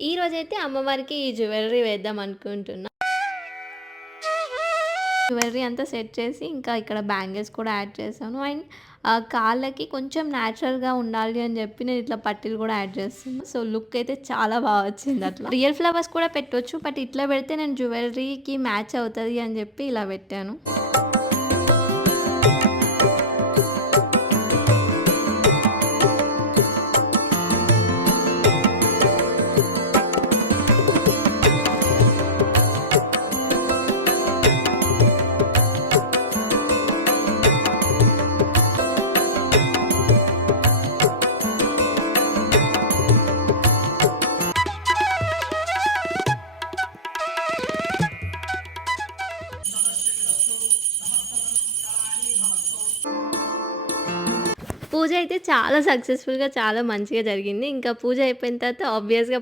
ఈరోజైతే అమ్మవారికి ఈ జ్యువెలరీ వేద్దాం అనుకుంటున్నా. జ్యువెలరీ అంతా సెట్ చేసి ఇంకా ఇక్కడ బ్యాంగిల్స్ కూడా యాడ్ చేశాను. అండ్ కాళ్ళకి కొంచెం న్యాచురల్‌గా ఉండాలి అని చెప్పి నేను ఇట్లా పట్టీలు కూడా యాడ్ చేస్తున్నా. సో, లుక్ అయితే చాలా బాగా వచ్చింది అట్లా. రియల్ ఫ్లవర్స్ కూడా పెట్టొచ్చు. బట్ ఇట్లా పెడితే నేను జ్యువెలరీకి మ్యాచ్ అవుతది అని చెప్పి ఇలా పెట్టాను. పూజ అయితే చాలా సక్సెస్‌ఫుల్‌గా చాలా మంచిగా జరిగింది. ఇంకా పూజ అయిపోయిన తర్వాత ఆబ్వియస్‌గా